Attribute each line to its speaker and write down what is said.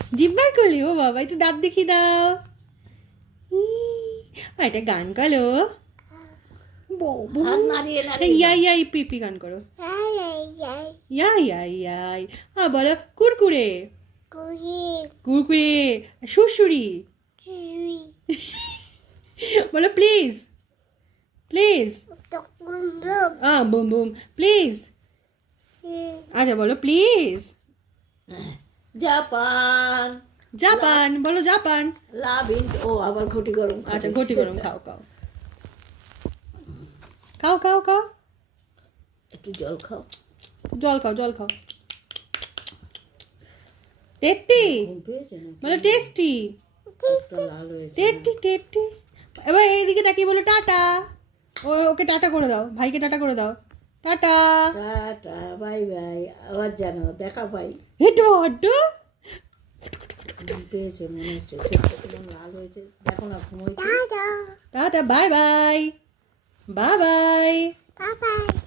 Speaker 1: জিব্বার করলি? ও বাবা, একটু দাঁত দেখি দাও। একটা গান করো।
Speaker 2: হাত নাড়িয়ে নাড়িয়ে
Speaker 1: ইয়া
Speaker 2: দাও।
Speaker 1: ইয়া পিপি গান করো। ইয়া ইয়া ইয়াই। বলো কুরকুরে। কুরকুরে। সুরসুরি। বলো please. Please. Boom boom please. আচ্ছা বলো প্লিজ।
Speaker 2: জাপান।
Speaker 1: জাপান বলো, জাপান।
Speaker 2: Love in. ও আবার ঘটি গরম খাবে।
Speaker 1: আচ্ছা ঘটি গরম খাও খাও খাও খাও খাও।
Speaker 2: একটু জল খাও।
Speaker 1: জল খাও জল খাও। টেস্টি
Speaker 2: ঘুম পেয়েছে নাকি?
Speaker 1: বলো টেস্টি।
Speaker 2: চোখটা লাল হয়েছে।
Speaker 1: Tasty tasty. এবার এইদিকে তাকিয়ে বলো টাটা। ওকে টাটা করে দাও, ভাইকে টাটা করে দাও। টাটা।
Speaker 2: Tata bye bye. আবার জানো দেখা পাই।
Speaker 1: হেঁটো হাঁটো।
Speaker 2: ঘুম পেয়েছে মনে হচ্ছে, চোখটা কেমন লাল হয়েছে দেখো না, ঘুমোই।
Speaker 1: Tata bye bye. Bye bye.
Speaker 3: Bye bye.